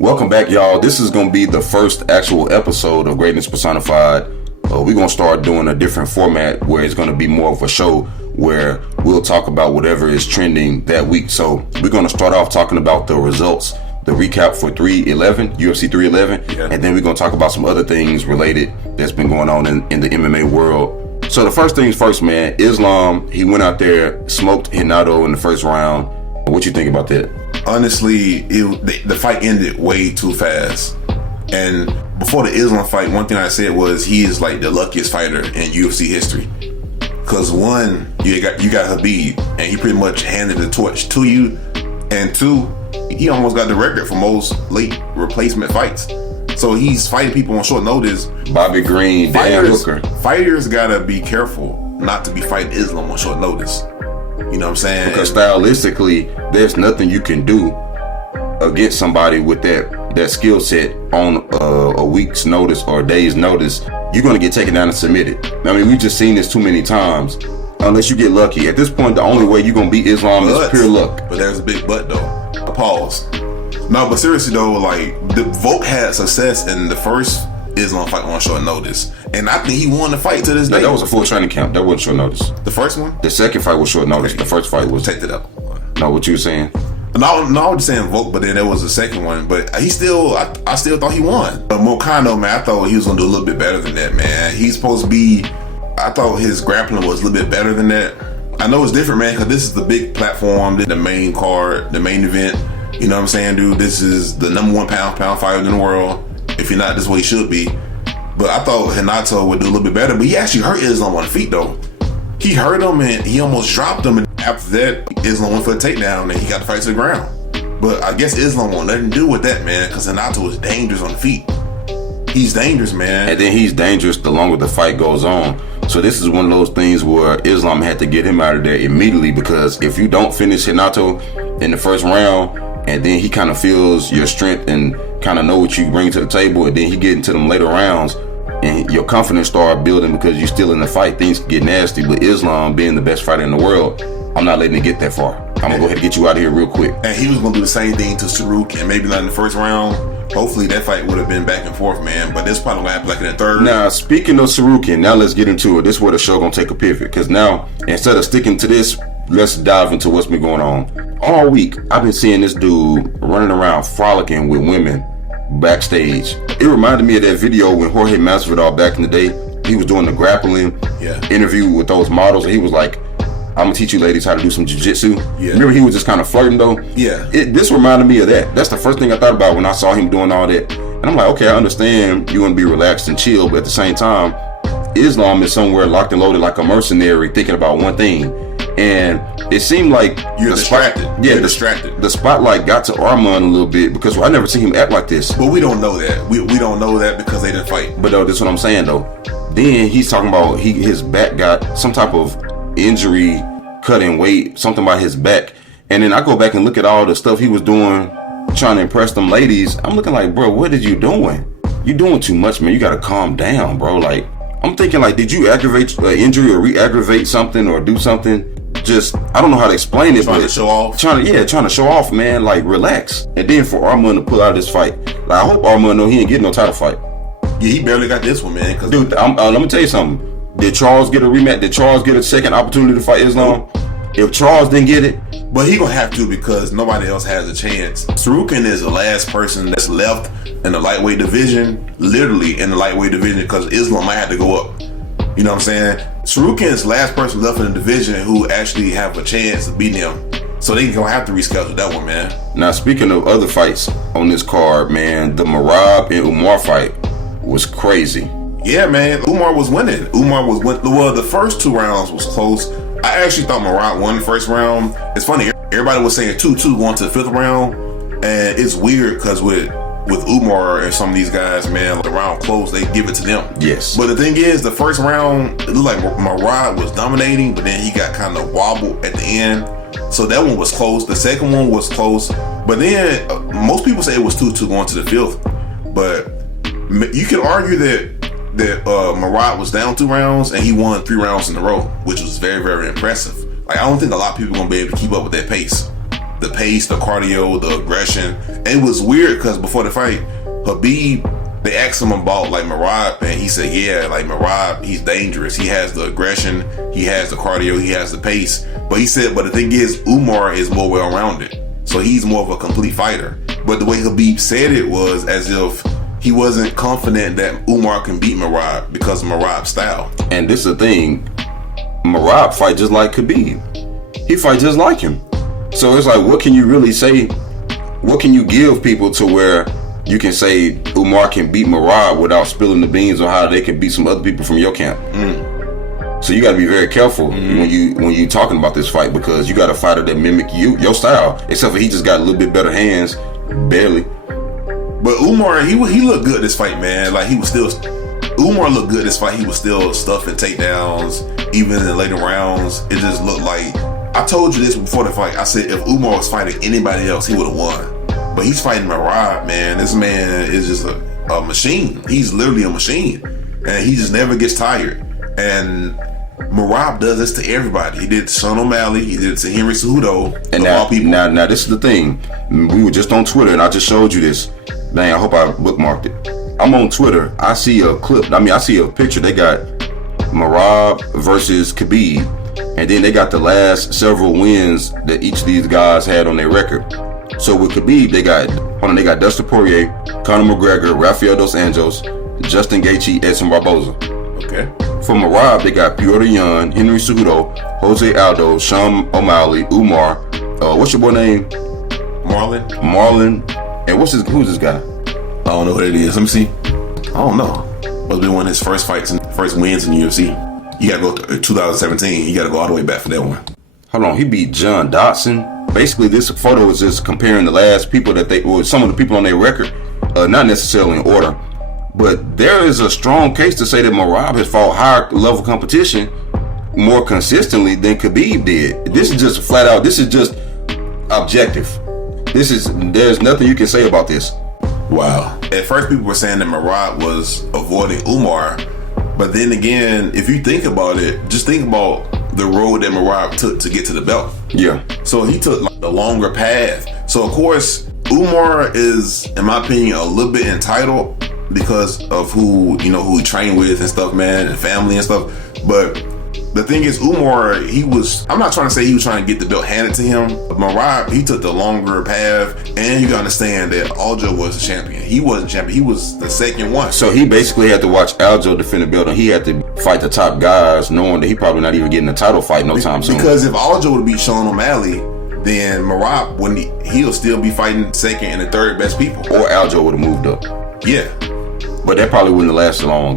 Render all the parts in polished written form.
Welcome back, y'all. This is going to be the first actual episode of Greatness Personified. We're going to start doing a different format where it's going to be more of a show where we'll talk about whatever is trending that week. So we're going to start off talking about the results, the recap for UFC 311, and then we're going to talk about some other things related that's been going on in the MMA world. So the first things first, man, Islam, he went out there, smoked Renato in the first round. What you think about that? Honestly, the fight ended way too fast. And before the Islam fight, one thing I said was he is like the luckiest fighter in UFC history. Because one, you got Khabib, and he pretty much handed the torch to you. And two, he almost got the record for most late replacement fights. So he's fighting people on short notice. Bobby Green, Dan Hooker. Fighters gotta be careful not to be fighting Islam on short notice. You know what I'm saying? Because stylistically, there's nothing you can do against somebody with that skill set on a week's notice or a day's notice. You're going to get taken down and submitted. I mean, we've just seen this too many times. Unless you get lucky. At this point, the only way you're going to beat Islam is pure luck. But there's a big but, though. A pause. No, but seriously, though, like, the Volk had success in the first Islam fight on short notice. And I think he won the fight to this day. That was a full training camp. That wasn't short notice. The first one? The second fight was short notice. Okay. The first fight was... Take it up. No, what you were saying? No, I was just saying Volk, but then there was a second one. But I still thought he won. But Moicano, man, I thought he was going to do a little bit better than that, man. He's supposed to be... I thought his grappling was a little bit better than that. I know it's different, man, because this is the big platform, the main card, the main event. You know what I'm saying, dude? This is the number one pound fighter in the world. If you're not, this way he should be. But I thought Renato would do a little bit better. But he actually hurt Islam on the feet, though. He hurt him, and he almost dropped him. And after that, Islam went for a takedown, and he got the fight to the ground. But I guess Islam won't let him do with that, man, because Renato is dangerous on the feet. He's dangerous, man. And then he's dangerous the longer the fight goes on. So this is one of those things where Islam had to get him out of there immediately, because if you don't finish Renato in the first round, and then he kind of feels your strength and kind of know what you bring to the table, and then he get into them later rounds, and your confidence start building because you're still in the fight, things can get nasty. But Islam, being the best fighter in the world, I'm not letting it get that far. I'm going to go ahead and get you out of here real quick. And he was going to do the same thing to Saruk, and maybe not in the first round. Hopefully that fight would have been back and forth, man. But this probably going to happen like in the third. Now, speaking of Sarukian, now let's get into it. This is where the show going to take a pivot. Because now, instead of sticking to this, let's dive into what's been going on. All week, I've been seeing this dude running around frolicking with women backstage. It reminded me of that video when Jorge Masvidal back in the day, he was doing the grappling interview with those models, and he was like, I'm gonna teach you ladies how to do some jiu-jitsu. Remember, he was just kind of flirting though? This reminded me of that. That's the first thing I thought about when I saw him doing all that. And I'm like, okay, I understand you want to be relaxed and chill, but at the same time, Islam is somewhere locked and loaded like a mercenary thinking about one thing. And it seemed like you're distracted. You're distracted. The spotlight got to Arman a little bit, because I never seen him act like this. But we don't know that. We don't know that because they didn't fight. But that's what I'm saying though. Then he's talking about his back got some type of injury, cutting weight, something about his back. And then I go back and look at all the stuff he was doing, trying to impress them ladies. I'm looking like, bro, what are you doing? You doing too much, man. You gotta calm down, bro. Like, I'm thinking, like, did you aggravate an injury or re-aggravate something or do something? Just, I don't know how to explain it. Trying to show off. Trying to show off, man. Like, relax. And then for Arman to pull out this fight, like, I hope Arman know he ain't getting no title fight. Yeah, he barely got this one, man. Dude, let me tell you something. Did Charles get a rematch? Did Charles get a second opportunity to fight Islam? If Charles didn't get it, but he gonna have to, because nobody else has a chance. Sarukian is the last person that's left in the lightweight division, literally in the lightweight division, because Islam might have to go up. You know what I'm saying? Sarukian is the last person left in the division who actually have a chance of beating him. So they gonna have to reschedule that one, man. Now, speaking of other fights on this card, man, the Merab and Umar fight was crazy. Yeah, man, Umar was winning. Well, the first two rounds was close. I actually thought Merab won the first round. It's funny, everybody was saying 2-2 going to the fifth round, and it's weird because with Umar and some of these guys, man, like the round close, they give it to them. Yes. But the thing is, the first round, it looked like Merab was dominating, but then he got kind of wobbled at the end. So that one was close. The second one was close. But then most people say it was 2-2 going to the fifth. But you can argue that Merab was down 2 rounds and he won 3 rounds in a row, which was very, very impressive. Like, I don't think a lot of people are going to be able to keep up with that pace. the pace, the cardio, the aggression. And it was weird because before the fight, Khabib, they asked him about like Merab, and he said, yeah, like Merab, he's dangerous. He has the aggression, he has the cardio, he has the pace. But he said, but the thing is, Umar is more well-rounded. So he's more of a complete fighter. But the way Khabib said it was as if he wasn't confident that Umar can beat Merab because of Merab's style. And this is the thing, Merab fight just like Khabib. He fight just like him. So it's like, what can you really say? What can you give people to where you can say Umar can beat Merab without spilling the beans on how they can beat some other people from your camp? So you got to be very careful when you talking about this fight, because you got a fighter that mimic your style, except for he just got a little bit better hands, barely. But Umar, he looked good this fight, man. Like Umar looked good this fight. He was still stuffing takedowns, even in the later rounds. It just looked like, I told you this before the fight. I said if Umar was fighting anybody else, he would have won. But he's fighting Merab, man. This man is just a machine. He's literally a machine, and he just never gets tired. And Merab does this to everybody. He did it to Sean O'Malley. He did it to Henry Cejudo. And now this is the thing. We were just on Twitter, and I just showed you this. Man, I hope I bookmarked it. I'm on Twitter. I see a clip. I see a picture. They got Merab versus Khabib, and then they got the last several wins that each of these guys had on their record. So with Khabib, they got Dustin Poirier, Conor McGregor, Rafael Dos Anjos, Justin Gaethje, Edson Barboza. Okay. For Merab, they got Petr Yan, Henry Cejudo, Jose Aldo, Sean O'Malley, Umar. What's your boy name? Marlon. And who's this guy? I don't know what it is. Let me see. I don't know. Must be one of his first fights and first wins in the UFC. You gotta go to 2017. You gotta go all the way back for that one. Hold on, he beat John Dodson. Basically, this photo is just comparing the last people some of the people on their record, not necessarily in order, but there is a strong case to say that Merab has fought higher level competition more consistently than Khabib did. This is just flat out. This is just objective. There's nothing you can say about this. Wow. At first, people were saying that Merab was avoiding Umar, but then again, if you think about it, just think about the road that Merab took to get to the belt. Yeah. So he took the longer path. So of course, Umar is, in my opinion, a little bit entitled because of who he trained with and stuff, man, and family and stuff. But the thing is, Umar, I'm not trying to say he was trying to get the belt handed to him, but Merab, he took the longer path, and you gotta understand that Aljo was the champion. He wasn't champion, he was the second one. So he basically had to watch Aljo defend the belt, and he had to fight the top guys, knowing that he probably not even getting a title fight no time soon. Because if Aljo would beat Sean O'Malley, then Merab, he'll still be fighting second and the third best people. Or Aljo would have moved up. Yeah. But that probably wouldn't have lasted long,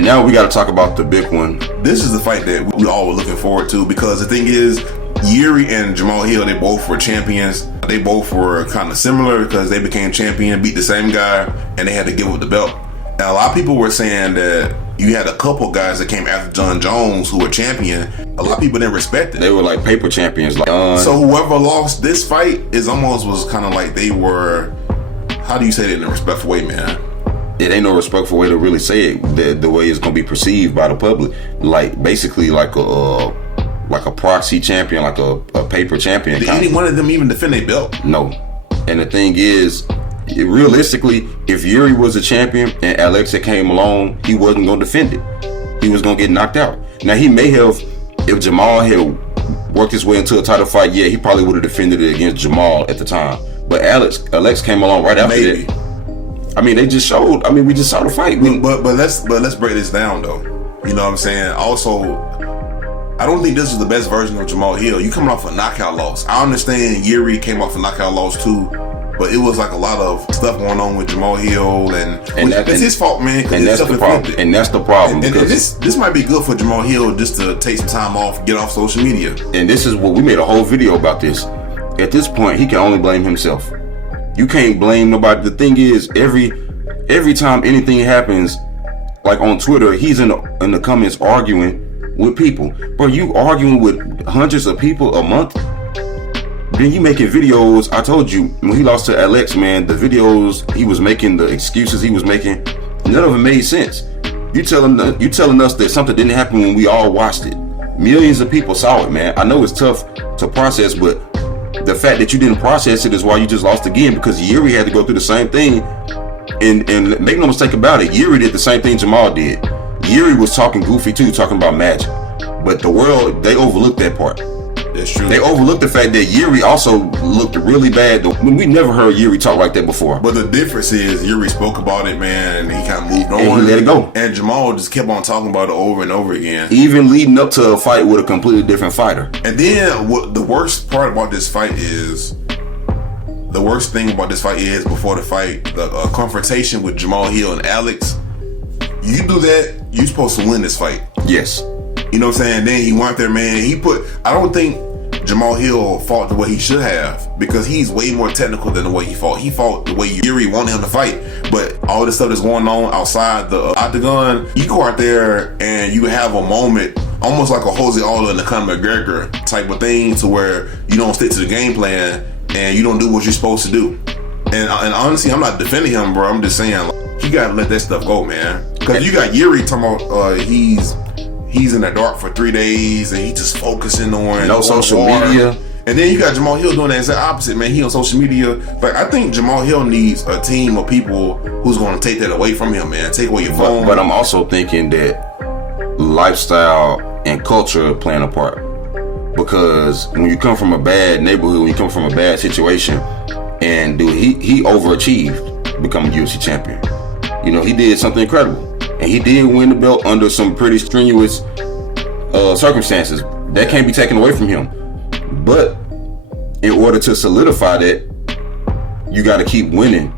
Now we got to talk about the big one. This is the fight that we all were looking forward to, because the thing is, Jiri and Jamahal Hill, they both were champions. They both were kind of similar because they became champion, beat the same guy, and they had to give up the belt. And a lot of people were saying that you had a couple guys that came after Jon Jones who were champion. A lot of people didn't respect it. They were like paper champions. So whoever lost this fight was kind of like they were, how do you say that in a respectful way, man? It ain't no respectful way to really say it. The way it's gonna be perceived by the public, like basically like a proxy champion, like a paper champion. Did any one of them even defend their belt? No. And the thing is, realistically, if Jiri was a champion and Alexa came along, he wasn't gonna defend it. He was gonna get knocked out. Now he may have, if Jamal had worked his way into a title fight, yeah, he probably would have defended it against Jamal at the time. But Alex came along right after that. We just saw the fight. But let's break this down though. You know what I'm saying? Also, I don't think this is the best version of Jamahal Hill. You coming off a knockout loss. I understand Jiri came off a knockout loss too, but it was like a lot of stuff going on with Jamahal Hill, and it's his fault, man. And that's the problem. And that's the problem. And this might be good for Jamahal Hill just to take some time off, get off social media. And this is what we made a whole video about this. At this point, he can only blame himself. You can't blame nobody. The thing is, every time anything happens, like on Twitter, he's in the comments arguing with people. Bro, you arguing with hundreds of people a month? Then you making videos. I told you, when he lost to Alex, man, the videos he was making, the excuses he was making, none of it made sense. You telling us that something didn't happen when we all watched it. Millions of people saw it, man. I know it's tough to process, but the fact that you didn't process it is why you just lost again, because Jiri had to go through the same thing. And make no mistake about it, Jiri did the same thing Jamahal did. Jiri was talking goofy too, talking about magic. But the world, they overlooked that part. That's true. They overlooked the fact that Jiri also looked really bad. We never heard Jiri talk like that before. But the difference is Jiri spoke about it, man, and he kind of moved on. And he let it go. And Jamahal just kept on talking about it over and over again. Even leading up to a fight with a completely different fighter. And then what the worst part about this fight is, the worst thing about this fight is before the fight, the confrontation with Jamahal Hill and Alex. You do that, you're supposed to win this fight. Yes. You know what I'm saying? Then he went there, man. I don't think Jamahal Hill fought the way he should have, because he's way more technical than the way he fought. He fought the way Jiri wanted him to fight. But all this stuff that's going on outside the octagon, you go out there and you have a moment, almost like a Jose Aldo and the Conor McGregor type of thing, to where you don't stick to the game plan and you don't do what you're supposed to do. And honestly, I'm not defending him, bro. I'm just saying, like, you gotta let that stuff go, man. Because you got Jiri talking about he's in the dark for 3 days and he just focusing on no social media. And then you got Jamahal Hill doing the exact opposite, man. He on social media. Like, I think Jamahal Hill needs a team of people who's going to take that away from him, man. Take away your phone. But I'm also thinking that lifestyle and culture playing a part. Because when you come from a bad neighborhood, when you come from a bad situation, and dude, he overachieved becoming UFC champion. You know, he did something incredible. And he did win the belt under some pretty strenuous circumstances. That can't be taken away from him. But in order to solidify that, you got to keep winning.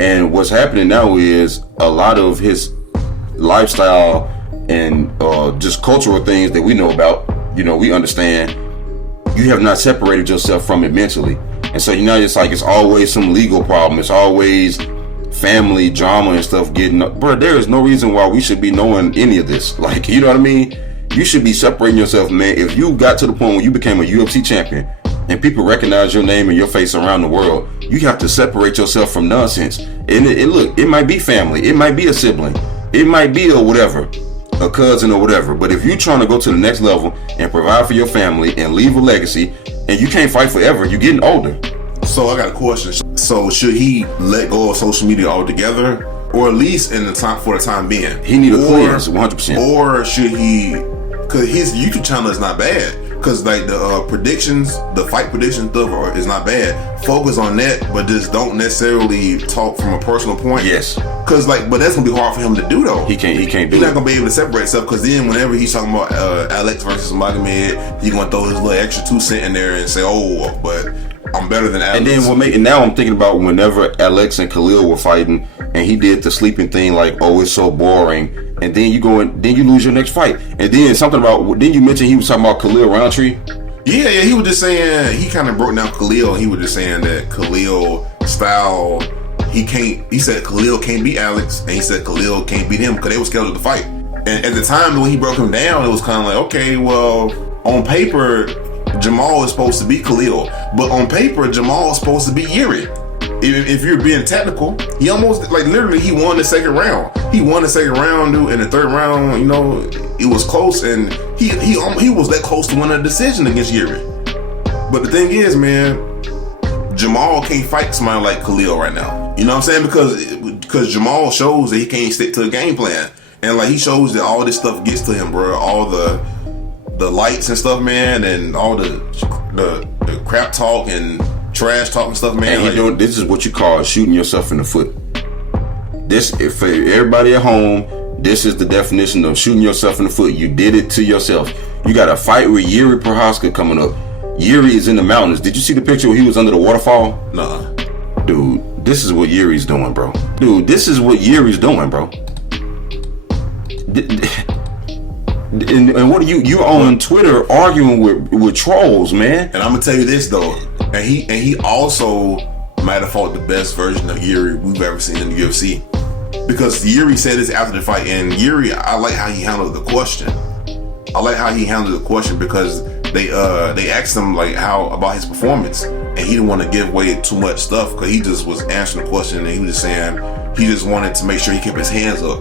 And what's happening now is a lot of his lifestyle and just cultural things that we know about, you know, we understand, you have not separated yourself from it mentally. And so, you know, it's like it's always some legal problem. It's always family drama and stuff getting up. Bro, there is no reason why we should be knowing any of this. Like, you know what I mean? You should be separating yourself, man. If you got to the point where you became a UFC champion and people recognize your name and your face around the world, you have to separate yourself from nonsense. And look, it might be family, it might be a sibling, it might be a whatever, a cousin or whatever. But if you're trying to go to the next level and provide for your family and leave a legacy, and you can't fight forever, you're getting older. So I got a question. So should he let go of social media altogether, or at least in the time, for the time being? He need a cleanse, 100%. Or should he? Because his YouTube channel is not bad. Because like the predictions, the fight prediction stuff is not bad. Focus on that, but just don't necessarily talk from a personal point. Yes. Because but that's gonna be hard for him to do though. He can't do it. He's not gonna be able to separate himself. Because then whenever he's talking about Alex versus Magomed, he's gonna throw his little extra 2 cents in there and say, "Oh, but I'm better than Alex." And then now I'm thinking about whenever Alex and Khalil were fighting, and he did the sleeping thing, like, oh, it's so boring. And then you go and then you lose your next fight. And then something about, then you mentioned he was talking about Khalil Roundtree. Yeah, he was just saying, he kind of broke down Khalil. He was just saying that Khalil style, he said Khalil can't beat Alex, and he said Khalil can't beat him because they were scheduled to fight. And at the time when he broke him down, it was kind of like, okay, well, on paper, Jamahal is supposed to beat Khalil, but on paper, Jamahal is supposed to beat Jiri. If you're being technical, he almost, like, literally, he won the second round. He won the second round, dude. In the third round, you know, it was close, and he was that close to winning a decision against Jiri. But the thing is, man, Jamahal can't fight somebody like Khalil right now. You know what I'm saying? Because Jamahal shows that he can't stick to a game plan, and like he shows that all this stuff gets to him, bro. All the lights and stuff, man, and all the crap talk and trash talk and stuff, man. And this is what you call shooting yourself in the foot. This, for everybody at home, this is the definition of shooting yourself in the foot. You did it to yourself. You got a fight with Jiri Prochazka coming up. Jiri is in the mountains. Did you see the picture where he was under the waterfall? Nah. Dude, this is what Yuri's doing, bro. Dude, this is what Yuri's doing, bro. And what are you on Twitter arguing with trolls, man? And I'm gonna tell you this though, and he also might have fought the best version of Jiri we've ever seen in the UFC, because Jiri said this after the fight, and Jiri, I like how he handled the question. Because they asked him like how about his performance, and he didn't want to give away too much stuff because he just was answering the question, and he was just saying he just wanted to make sure he kept his hands up.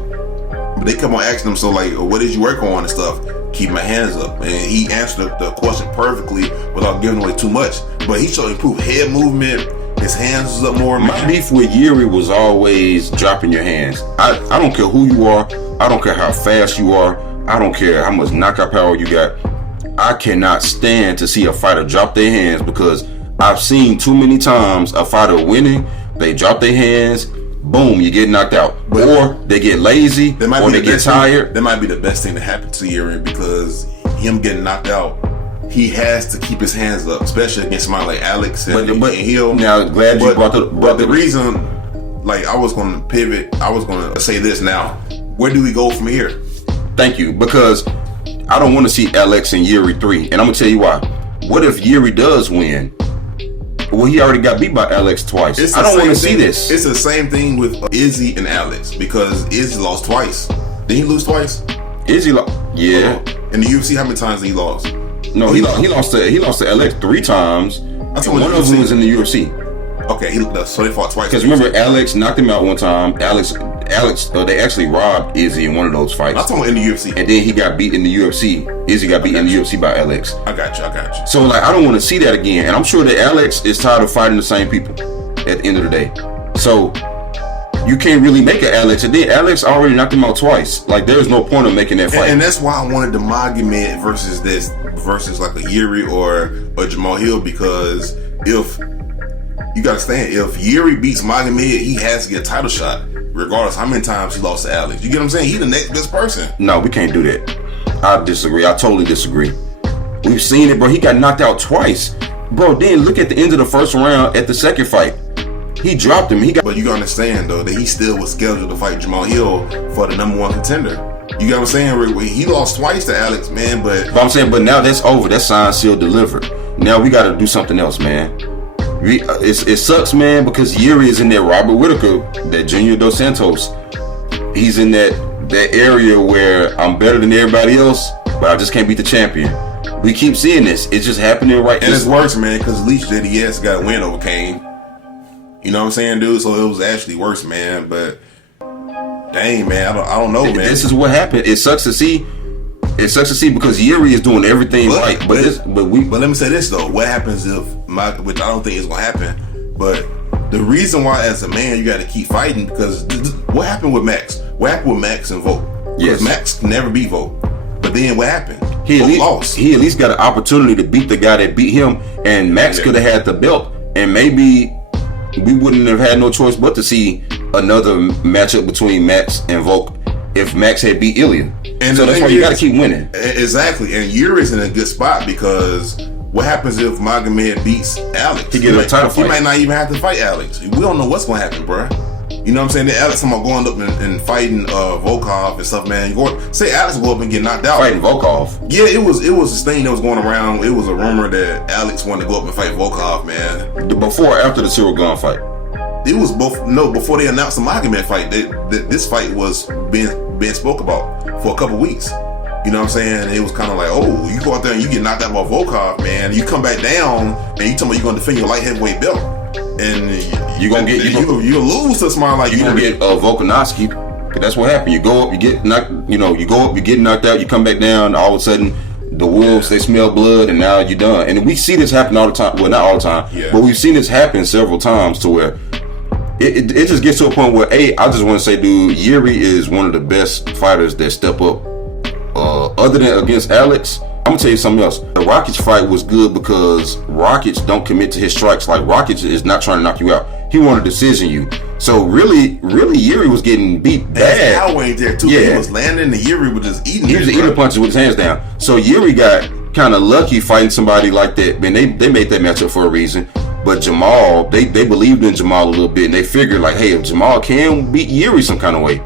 But they kept on asking him, so like, what did you work on and stuff? keep my hands up. And he answered the question perfectly without giving away too much. But he showed improved head movement. His hands was up more. My beef with Jiri was always dropping your hands. I don't care who you are. I don't care how fast you are. I don't care how much knockout power you got. I cannot stand to see a fighter drop their hands, because I've seen too many times a fighter winning, they drop their hands, boom, you get knocked out. Or they get lazy, or they get tired. That might be the best thing to happen to Jiri, because him getting knocked out, he has to keep his hands up, especially against somebody like Alex and Hill. Now, glad you brought the reason, like, I was going to pivot, I was going to say this now. Where do we go from here? Thank you, because I don't want to see Alex and Jiri 3, and I'm going to tell you why. What if Jiri does win? Well, he already got beat by Alex twice. I don't want to see this. It's the same thing with Izzy and Alex, because Izzy lost twice. Did he lose twice? Izzy lost. Yeah. In the UFC, how many times did he lost? No, he lost to Alex 3 times. One of them was in the UFC. Okay, so they fought twice. Because remember, Alex knocked him out one time. Alex, they actually robbed Izzy in one of those fights. I'm talking in the UFC. And then he got beat in the UFC. Izzy got beat in the UFC by Alex. I got you. So, like, I don't want to see that again. And I'm sure that Alex is tired of fighting the same people at the end of the day. So, you can't really make an Alex. And then Alex already knocked him out twice. Like, there's no point of making that fight. And that's why I wanted the Magomed versus like a Jiri or a Jamahal Hill, because if you gotta stand, if Jiri beats Magomed, he has to get a title shot, regardless how many times he lost to Alex. You get what I'm saying? He's the next best person. No, we can't do that. I disagree. I totally disagree. We've seen it, bro. He got knocked out twice. Bro, then look at the end of the first round at the second fight. He dropped him. But you gotta understand, though, that he still was scheduled to fight Jamahal Hill for the #1 contender. You get what I'm saying? He lost twice to Alex, man, but I'm saying, but now that's over. That's signed, sealed, delivered. Now we gotta do something else, man. It sucks, man, because Jiri is in that Robert Whittaker, that Junior Dos Santos. He's in that area where I'm better than everybody else, but I just can't beat the champion. We keep seeing this. It's just happening right now. And it's worse, man, because at least JDS got a win over Kane. You know what I'm saying, dude? So it was actually worse, man. But dang, man, I don't know, man. This is what happened. It sucks to see. It sucks to see, because Jiri is doing everything right. But let me say this though. What happens if which I don't think is gonna happen, but the reason why as a man you got to keep fighting, because what happened with Max? What happened with Max and Volk? Yes, Max never beat Volk. But then what happened? He at least got an opportunity to beat the guy that beat him, and Max could have had the belt, and maybe we wouldn't have had no choice but to see another matchup between Max and Volk if Max had beat Ilya. And so that's why you got to keep winning. Exactly. And Jiri's in a good spot, because what happens if Magomed beats Alex? He gets a title fight. He might not even have to fight Alex. We don't know what's going to happen, bro. You know what I'm saying? That Alex, I'm going up and fighting Volkov and stuff, man. Say Alex will go up and get knocked out. Fighting Volkov? Yeah, it was this thing that was going around. It was a rumor that Alex wanted to go up and fight Volkov, man. Before or after the Cyril Gane fight? It was both. No, before they announced the Magomed fight, this fight was being spoke about for a couple weeks. You know what I'm saying? It was kind of like, oh, you go out there and you get knocked out by Volkov, man. You come back down and you tell me you're gonna defend your light heavyweight belt, and you lose to somebody like you gonna get Volkanovski. That's what happened. You go up, you get knocked. You go up, you get knocked out. You come back down. All of a sudden, the wolves, they smell blood, and now you're done. And we see this happen all the time. Well, not all the time, but we've seen this happen several times to where it just gets to a point where, I just want to say, dude, Jiri is one of the best fighters that step up. Other than against Alex, I'm gonna tell you something else. The Rakic fight was good because Rakic don't commit to his strikes. Like, Rakic is not trying to knock you out. He wanted to decision you. So really, Jiri was getting beat bad. Power ain't there too. Yeah. He was landing, and Jiri was just eating. He was eating punches with his hands down. So Jiri got kind of lucky fighting somebody like that. Man, they made that matchup for a reason. But Jamahal, they believed in Jamahal a little bit, and they figured, like, hey, if Jamahal can beat Jiri some kind of way.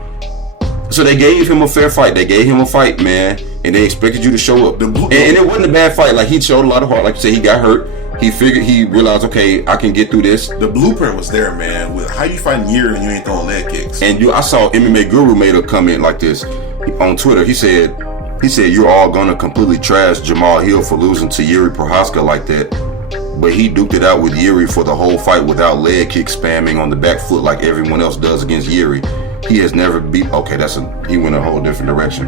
So they gave him a fair fight. They gave him a fight, man, and they expected you to show up. And it wasn't a bad fight. Like, he showed a lot of heart. Like you said, he got hurt. He realized, okay, I can get through this. The blueprint was there, man. With how you fighting Jiri and you ain't throwing leg kicks. And I saw MMA Guru made a comment like this on Twitter. He said, you're all gonna completely trash Jamahal Hill for losing to Jiri Prochazka like that. But he duked it out with Jiri for the whole fight without leg kick spamming on the back foot like everyone else does against Jiri. He has never beat. Okay, he went a whole different direction.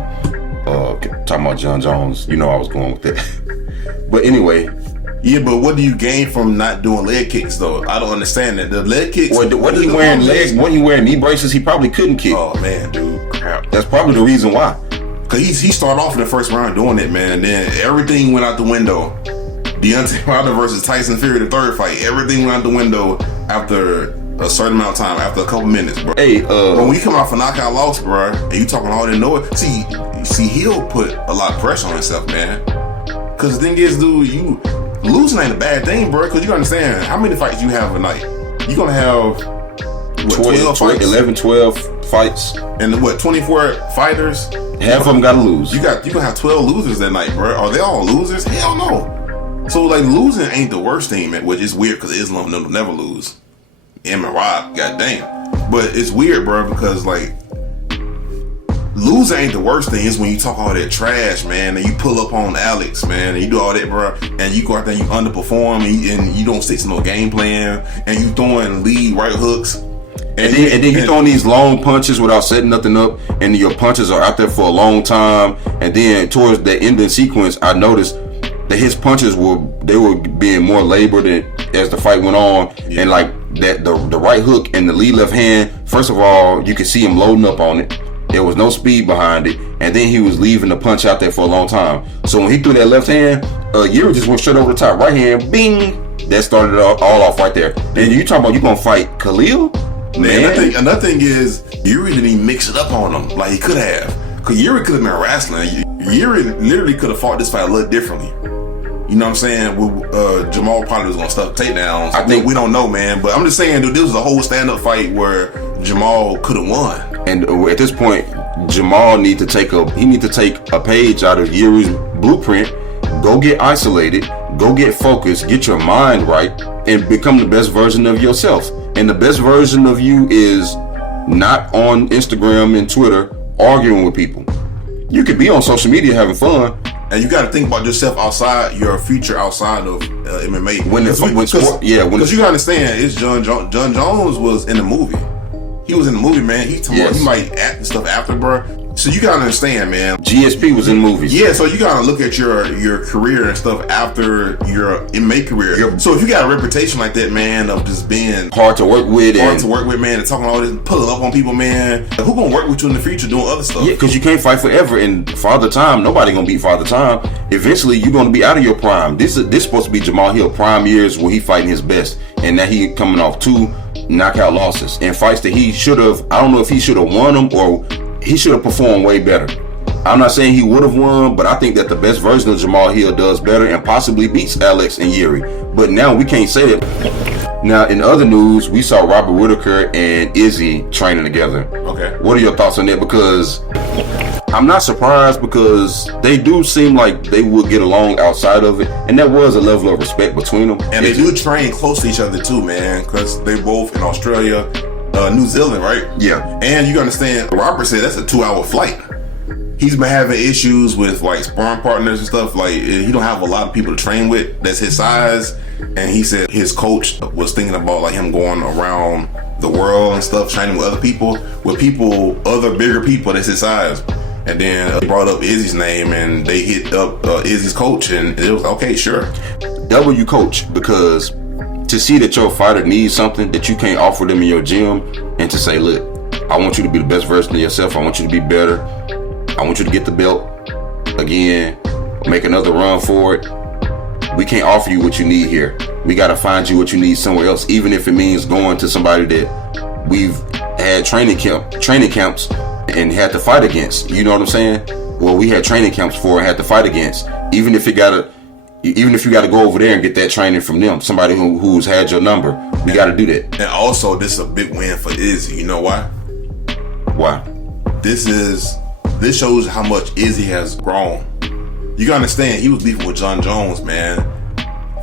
talking about Jon Jones. You know I was going with that. But anyway. Yeah, but what do you gain from not doing leg kicks though? I don't understand that. The leg kicks. What he wearing legs? When he wearing knee braces, he probably couldn't kick. Oh man, dude, crap. That's probably the reason why. Cause he started off in the first round doing it, man. And then everything went out the window. Deontay Wilder versus Tyson Fury, the third fight. Everything went out the window after a certain amount of time, after a couple minutes, bro. Hey, when we come out for knockout loss, bro, and you talking all that noise, see, he'll put a lot of pressure on himself, man. Cause the thing is, dude, you losing ain't a bad thing, bro. Cause you gotta understand how many fights you have a night. You gonna have what, 12 fights? 11, 12 fights, and what, 24 fighters? Half of them gotta lose. You gonna have 12 losers that night, bro. Are they all losers? Hell no. So like losing ain't the worst thing, man. Which is weird because Islam will never lose. Merab, goddamn. But it's weird, bro, because like losing ain't the worst thing. It's when you talk all that trash, man, and you pull up on Alex, man, and you do all that, bro, and you go out there and you underperform and you don't stick to no game plan, and you throwing lead right hooks. And then you throwing these long punches without setting nothing up, and your punches are out there for a long time. And then towards the ending sequence, I noticed that his punches were being more labored as the fight went on, and like that the right hook and the lead left hand. First of all, you could see him loading up on it. There was no speed behind it, and then he was leaving the punch out there for a long time. So when he threw that left hand, Jiri just went straight over the top. Right hand, bing. That started it all off right there. And you talking about you gonna fight Khalil? Man, another thing is Jiri didn't even mix it up on him like he could have. Cause Jiri could have been wrestling. Jiri literally could have fought this fight a little differently. You know what I'm saying? Jamahal probably was gonna stuff takedowns. I think we don't know, man. But I'm just saying, dude, this was a whole stand-up fight where Jamahal could have won. And at this point, Jamahal need to take a page out of Jiri's blueprint. Go get isolated. Go get focused. Get your mind right, and become the best version of yourself. And the best version of you is not on Instagram and Twitter arguing with people. You could be on social media having fun. And you got to think about yourself outside your future, outside of MMA. Because you got to understand, it's Jon Jones was in the movie. He was in the movie, man. He might act and stuff after, bro. So you gotta understand, man. GSP was in movies. Yeah, so you gotta look at your career and stuff after your MMA career. So if you got a reputation like that, man, of just being hard to work with, man, and talking all this, pulling up on people, man, who gonna work with you in the future doing other stuff? Yeah, because you can't fight forever, and Father Time, nobody gonna beat Father Time. Eventually, you're gonna be out of your prime. This supposed to be Jamahal Hill prime years where he fighting his best, and now he coming off 2 knockout losses and fights that he should have. I don't know if he should have won them or he should have performed way better. I'm not saying he would have won, but I think that the best version of Jamahal Hill does better and possibly beats Alex and Jiri. But now we can't say that. Now, in other news, we saw Robert Whittaker and Izzy training together. Okay. What are your thoughts on that? Because I'm not surprised, because they do seem like they would get along outside of it, and there was a level of respect between them. And they do train close to each other too, man, because they both in Australia, New Zealand, right? Yeah. And you understand, Robert said that's a 2-hour flight. He's been having issues with like sparring partners and stuff. Like he don't have a lot of people to train with that's his size. And he said his coach was thinking about like him going around the world and stuff, training with other people, other bigger people that's his size. And then he brought up Izzy's name, and they hit up Izzy's coach, and it was okay, sure. W coach, because to see that your fighter needs something that you can't offer them in your gym, and to say, look, I want you to be the best version of yourself. I want you to be better. I want you to get the belt again, make another run for it. We can't offer you what you need here. We got to find you what you need somewhere else, even if it means going to somebody that we've had training camps and had to fight against. You know what I'm saying? Well, we had training camps for and had to fight against. Even if you got to go over there and get that training from them, somebody who's had your number, we got to do that. And also, this is a big win for Izzy. You know why? Why? This shows how much Izzy has grown. You gotta understand, he was beefing with Jon Jones, man,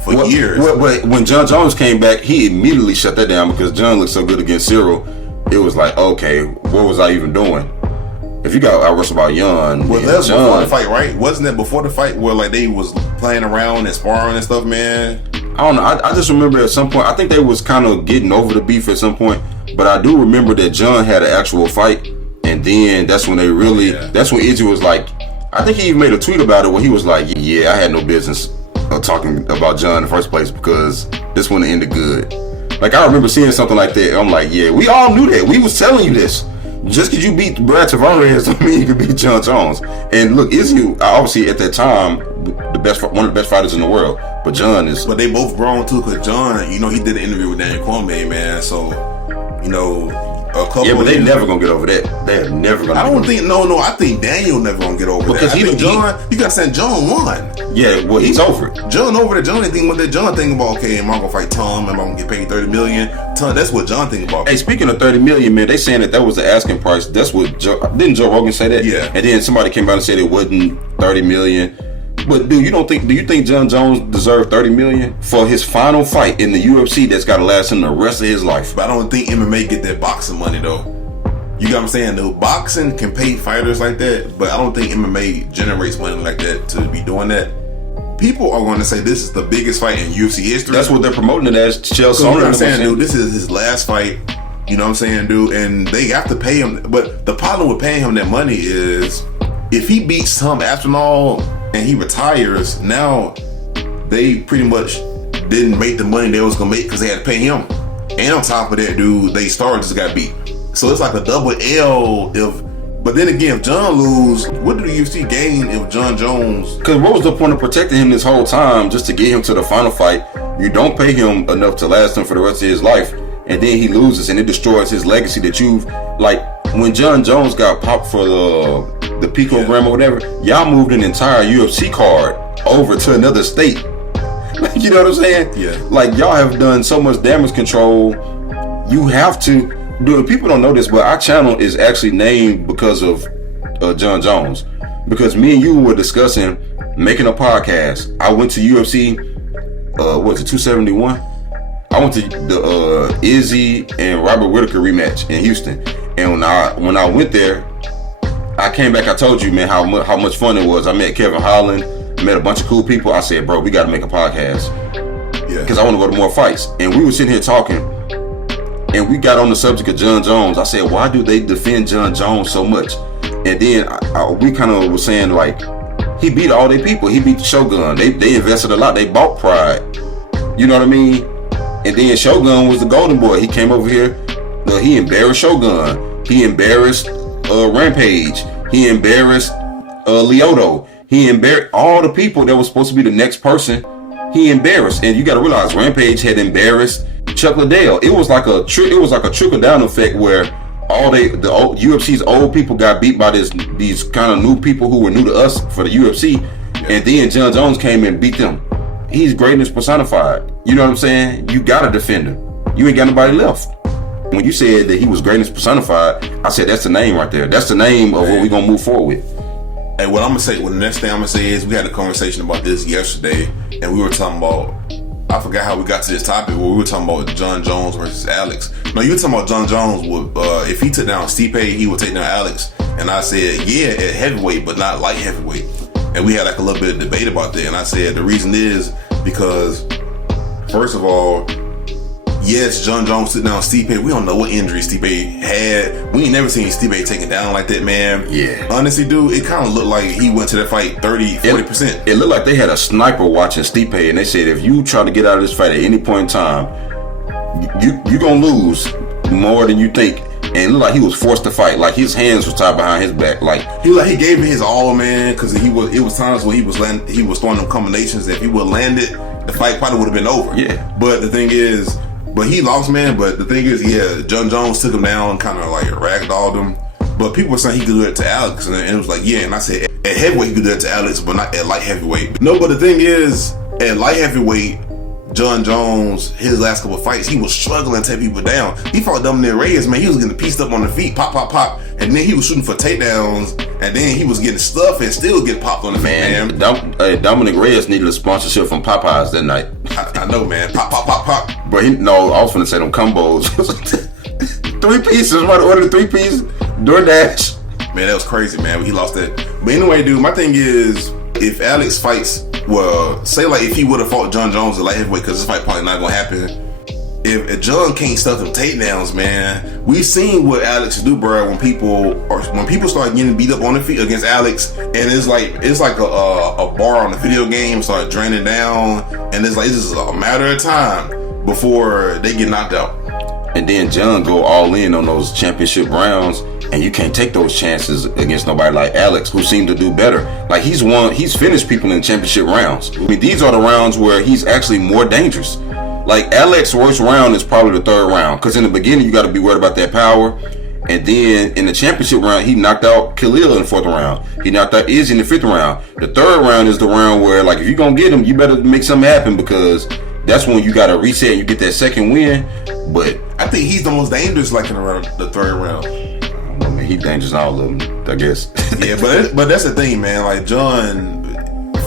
for years. But when Jon Jones came back, he immediately shut that down because Jon looked so good against Cyril. It was like, okay, what was I even doing? If you got I wrestle about Jon, well, that was before the fight, right? Wasn't it before the fight where like they was playing around and sparring and stuff, man? I don't know. I just remember at some point, I think they was kind of getting over the beef at some point, but I do remember that Jon had an actual fight, and then that's when that's when Izzy was like, I think he even made a tweet about it where he was like, yeah, I had no business talking about John in the first place because this wouldn't have ended good. Like, I remember seeing something like that. I'm like, yeah, we all knew that. We was telling you this. Just because you beat Brad Tavares doesn't mean you can beat Jon Jones. And look, Izzy, obviously at that time, one of the best fighters in the world. But Jon is... But they both grown too, because Jon, he did an interview with Daniel Cormier, man. So, a couple... Yeah, but they never going to get over that. They're never going to... I don't think... No, I think Daniel never going to get over because that. I think Jon... You got to say Jon won. Yeah, well, he's over it. Jon over there. Jon think what that Jon think about, okay, am I going to fight Tom? Am I going to get paid $30 million? Tom, that's what Jon think about. Hey, speaking of $30 million, man, they saying that was the asking price. That's what... Didn't Joe Rogan say that? Yeah. And then somebody came out and said it wasn't $30 million. But dude, do you think Jon Jones deserved $30 million for his final fight in the UFC that's got to last him the rest of his life? But I don't think MMA get that boxing money though. You got what I'm saying? Though boxing can pay fighters like that, but I don't think MMA generates money like that to be doing that. People are going to say this is the biggest fight in UFC history. That's what they're promoting it as. Chael Sonnen. You know what I'm saying, dude? This is his last fight. You know what I'm saying, dude? And they have to pay him. But the problem with paying him that money is if he beats Tom Aspinall and he retires, now they pretty much didn't make the money they was gonna make because they had to pay him. And on top of that, dude, they stars just got beat. So it's like a double L but then again, if Jon lose, what do the UFC gain if Jon Jones... Because what was the point of protecting him this whole time just to get him to the final fight? You don't pay him enough to last him for the rest of his life, and then he loses and it destroys his legacy that you've... Like, when Jon Jones got popped for the picogram or whatever, y'all moved an entire UFC card over to another state. You know what I'm saying? Yeah. Like, y'all have done so much damage control. You have to... Dude, people don't know this, but our channel is actually named because of Jon Jones. Because me and you were discussing making a podcast. I went to UFC, what was it, 271? I went to the Izzy and Robert Whittaker rematch in Houston. And when I went there, I came back, I told you, man, how much fun it was. I met Kevin Holland, met a bunch of cool people. I said, bro, we got to make a podcast. Yeah. Because I want to go to more fights. And we were sitting here talking. And we got on the subject of Jon Jones. I said, why do they defend Jon Jones so much? And then we kind of were saying, like, he beat all their people. He beat Shogun. They invested a lot. They bought Pride. You know what I mean? And then Shogun was the golden boy. He came over here. He embarrassed Shogun. He embarrassed Rampage. He embarrassed Lyoto. He embarrassed all the people that was supposed to be the next person. He embarrassed. And you got to realize Rampage had embarrassed Chuck Liddell. It was like a trickle down effect where the old UFC's old people got beat by these kind of new people who were new to us for the UFC, and then Jon Jones came and beat them. He's greatness personified. You know what I'm saying? You gotta defend him. You ain't got nobody left. When you said that he was greatness personified, I said that's the name right there. That's the name of what we're gonna move forward with. Hey, what I'm gonna say, the next thing I'm gonna say is we had a conversation about this yesterday, and we were talking about, I forgot how we got to this topic where we were talking about Jon Jones versus Alex. No, you were talking about Jon Jones would, if he took down Stipe, he would take down Alex. And I said, yeah, at heavyweight, but not light heavyweight. And we had like a little bit of debate about that. And I said the reason is because, first of all, yes, Jon Jones took down Stipe. We don't know what injury Stipe had. We ain't never seen Stipe taken down like that, man. Yeah. Honestly, dude, it kind of looked like he went to that fight 30-40%. It looked like they had a sniper watching Stipe, and they said if you try to get out of this fight at any point in time, you gonna lose more than you think. And it looked like he was forced to fight. Like his hands was tied behind his back. Like he gave me his all, man, because it was times where he was throwing them combinations that if he would have landed, the fight probably would have been over. Yeah. But the thing is, but he lost, man. But the thing is, yeah, Jon Jones took him down, kind of like ragdolled him. But people were saying he could do it to Alex, and it was like, yeah. And I said at heavyweight he could do that to Alex, but not at light heavyweight. No, but the thing is, at light heavyweight, Jon Jones, his last couple of fights, he was struggling to take people down. He fought Dominic Reyes, man. He was getting pieced up on the feet, pop, pop, pop, and then he was shooting for takedowns, and then he was getting stuff and still getting popped on the feet, man. Dominic Reyes needed a sponsorship from Popeyes that night. I know, man. Pop, pop, pop, pop. But I was finna say them combos. 3 pieces. Somebody ordered 3 pieces. DoorDash. Man, that was crazy, man. But he lost that. But anyway, dude, my thing is, if Alex fights, well, say like if he would have fought Jon Jones at light heavyweight, because this fight probably not gonna happen. if Jon can't stuff them takedowns, man, we've seen what Alex do, bro. When people start getting beat up on the feet against Alex, and it's like a bar on a video game start draining down, and it's just a matter of time before they get knocked out. And then Jon go all in on those championship rounds, and you can't take those chances against nobody like Alex, who seemed to do better. Like he's finished people in championship rounds. I mean, these are the rounds where he's actually more dangerous. Like Alex's worst round is probably the third round, because in the beginning you got to be worried about that power, and then in the championship round he knocked out Khalil in the fourth round. He knocked out Izzy in the fifth round. The third round is the round where, like, if you're gonna get him, you better make something happen, because that's when you got to reset and you get that second win. But I think he's the most dangerous, like in the third round. I don't know, man, he's dangerous in all of them, I guess. Yeah, but that's the thing, man. Like Jon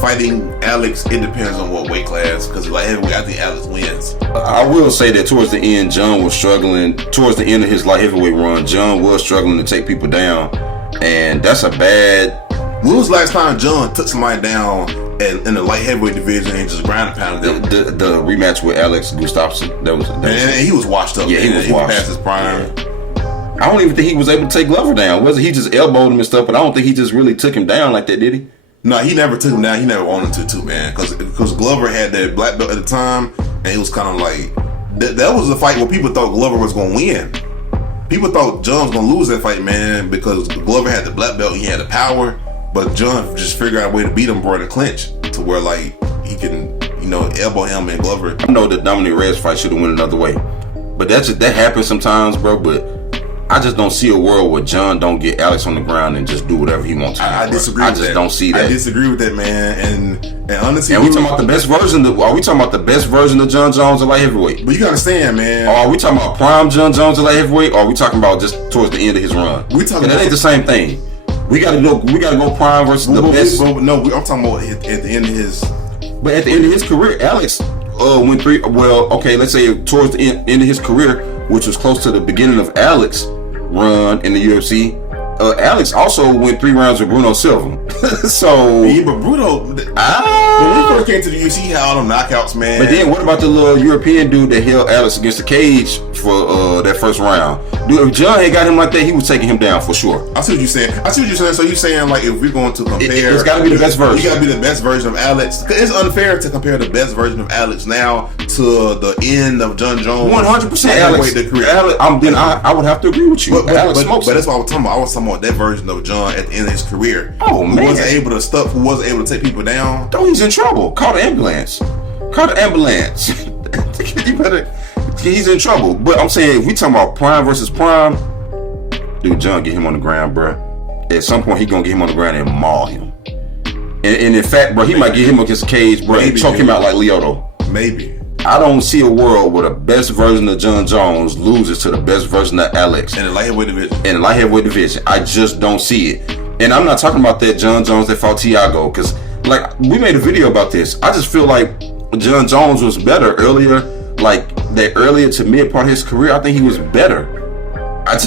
fighting Alex, it depends on what weight class, because like heavyweight, I think Alex wins. I will say that towards the end, Jon was struggling. Towards the end of his light heavyweight run, Jon was struggling to take people down, and that's a bad. When was the last time Jon took somebody down in the light heavyweight division and just ground pounded them? The rematch with Alex Gustafsson, and he was washed up. Yeah, man. he was washed. Past his prime. Yeah. I don't even think he was able to take Glover down. Was it? He just elbowed him and stuff, but I don't think he just really took him down like that, did he? No, he never took him down. He never wanted to, man. Because Glover had that black belt at the time, and he was kind of like that was a fight where people thought Glover was going to win. People thought Jon was going to lose that fight, man, because Glover had the black belt, he had the power, but Jon just figured out a way to beat him, bro, in a clinch, to where like he can, elbow him and Glover. I know the Dominic Reyes fight should have went another way, but that happens sometimes, bro. But I just don't see a world where Jon don't get Alex on the ground and just do whatever he wants to. I disagree. I just don't see that. I disagree with that, man. And honestly, and we talking about the best version. Are we talking about the best version of Jon Jones at light heavyweight? But you gotta understand, man. Or are we talking about prime Jon Jones at light heavyweight? Or are we talking about just towards the end of his run? We talking. That ain't the same thing. We gotta go prime versus the best. No, I'm talking about at the end of his. But at the end of his career, Alex went three. Well, okay, let's say towards the end of his career, which was close to the beginning of Alex run in the UFC, Alex also went 3 rounds with Bruno Silva. So yeah, but Bruno, when we first came to the UFC, he had all them knockouts, man. But then what about the little European dude that held Alex against the cage for that first round? Dude, if Jon had got him like that, he was taking him down for sure. I see what you're saying. So you're saying, like, if we're going to compare, it's got to be the best version. You got to be the best version of Alex. It's unfair to compare the best version of Alex now to the end of Jon Jones. 100% Alex. I would have to agree with you. But that's what I was talking about. I was talking about that version of Jon at the end of his career. Oh, man. Who wasn't able to take people down. Oh, he's in trouble. Call the ambulance. You better. He's in trouble. But I'm saying, if we talking about prime versus prime, dude, Jon get him on the ground, bro. At some point, he gonna get him on the ground and maul him. And in fact, bro, he might get him against the cage, bro, and choke him out like Lyoto. Maybe. I don't see a world where the best version of Jon Jones loses to the best version of Alex. In the light heavyweight division. I just don't see it. And I'm not talking about that Jon Jones that fought Thiago, because, like, we made a video about this. I just feel like Jon Jones was better earlier, like that earlier to mid part of his career. I think he was better. I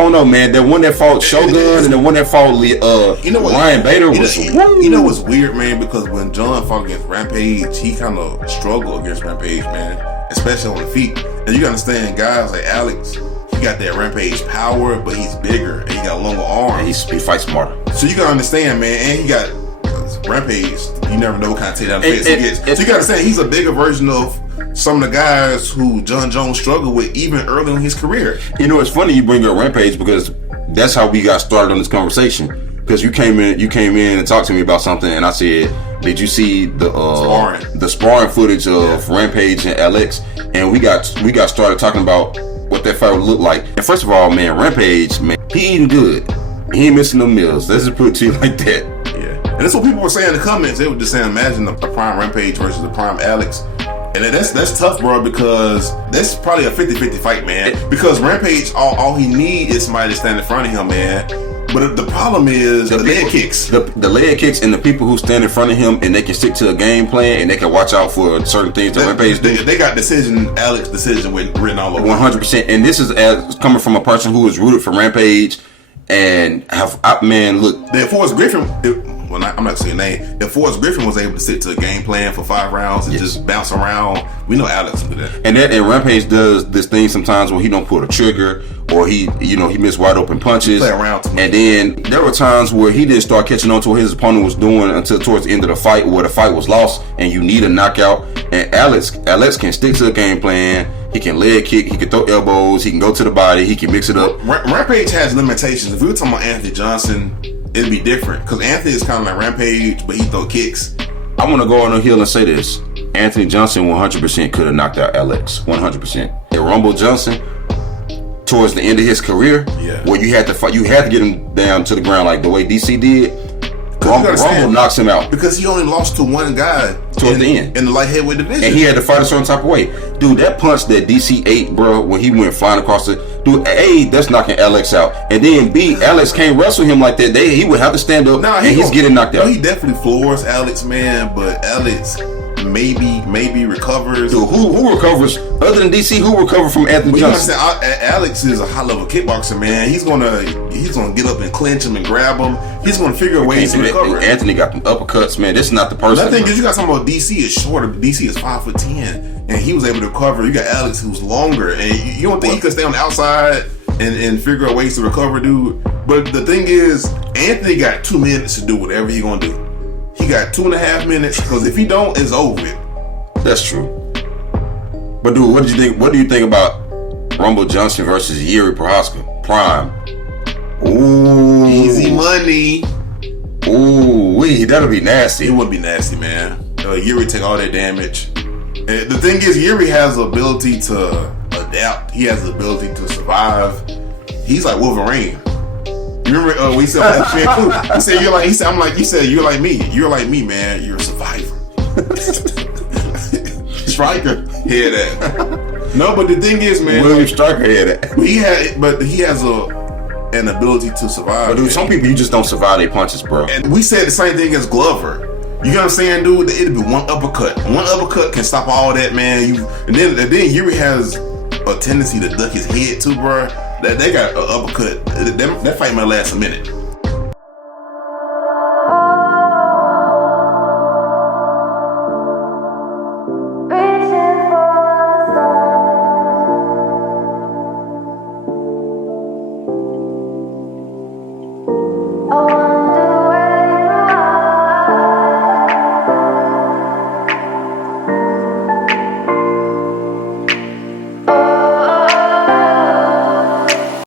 don't know, man. That one that fought Shogun and the one that fought Ryan Bader was. You know what's weird, man? Because when Jon fought against Rampage, he kind of struggled against Rampage, man, especially on the feet. And you gotta understand, guys like Alex, he got that Rampage power, but he's bigger and he got longer arms. He fights smarter. So you gotta understand, man, and he got Rampage. You never know what kind of takedown defense he gets. So you gotta understand, he's a bigger version of some of the guys who Jon Jones struggled with even early in his career. You know, it's funny you bring up Rampage, because that's how we got started on this conversation. Because you came in and talked to me about something, and I said, "Did you see the sparring footage of Rampage and Alex?" And we got started talking about what that fight would look like. And first of all, man, Rampage, man, he eating good. He ain't missing no meals. Let's just put it to you like that. Yeah, and that's what people were saying in the comments. They were just saying, imagine the prime Rampage versus the prime Alex. And that's tough, bro, because that's probably a 50-50 fight, man. Because Rampage, all he needs is somebody to stand in front of him, man. But the problem is the leg kicks. The leg kicks and the people who stand in front of him and they can stick to a game plan and they can watch out for certain things that Rampage do. They got Alex decision written all over. 100%. And this is coming from a person who is rooted for Rampage and look. The Forrest Griffin. well, I'm not saying name. If Forrest Griffin was able to stick to a game plan for 5 rounds and just bounce around, we know Alex will do that. And Rampage does this thing sometimes where he don't pull the trigger, or he missed wide open punches. Play around too much. And then there were times where he didn't start catching on to what his opponent was doing until towards the end of the fight, where the fight was lost and you need a knockout. And Alex can stick to a game plan. He can leg kick, he can throw elbows, he can go to the body, he can mix it up. Rampage has limitations. If we were talking about Anthony Johnson, it'd be different, because Anthony is kind of like Rampage, but he throw kicks. I want to go on a hill and say this. Anthony Johnson 100% could have knocked out Alex. 100%. And Rumble Johnson, towards the end of his career, where you had to fight, you had to get him down to the ground like the way DC did. Rumble knocks him out. Because he only lost to one guy towards the end. In the light heavyweight division. And he had to fight a certain type of way. Dude, that punch that DC ate, bro, when he went flying across the... Dude, A, that's knocking Alex out. And then B, Alex can't wrestle him like that. He would have to stand up and he's getting knocked out. He definitely floors Alex, man, but Alex maybe recovers. Dude, who recovers? Other than DC, who recovered from Anthony Johnson? Alex is a high-level kickboxer, man. He's gonna get up and clinch him and grab him. He's gonna figure ways to recover. Anthony got them uppercuts, man. This is not the person. The thing is, you got talking about DC is shorter. DC is 5'10", and he was able to recover. You got Alex who's longer, and you don't think he could stay on the outside and figure out ways to recover, dude. But the thing is, Anthony got 2 minutes to do whatever he's gonna do. He got 2.5 minutes, because if he don't, it's over with. That's true. But dude, what do you think about Rumble Johnson versus Jiri Prochazka? Prime. Ooh. Easy money. Ooh, that'll be nasty. It wouldn't be nasty, man. Jiri take all that damage. And the thing is, Jiri has the ability to adapt. He has the ability to survive. He's like Wolverine. You remember we said he said you're like, he said you're like me. You're like me, man. You're a survivor. Striker hear that. No, but the thing is, man, William Striker hear that. He has an ability to survive. But dude, some people you just don't survive their punches, bro. And we said the same thing as Glover. You know what I'm saying, dude? It'd be one uppercut. One uppercut can stop all that, man. And then Jiri has a tendency to duck his head too, bro. They got an uppercut. That fight might last a minute.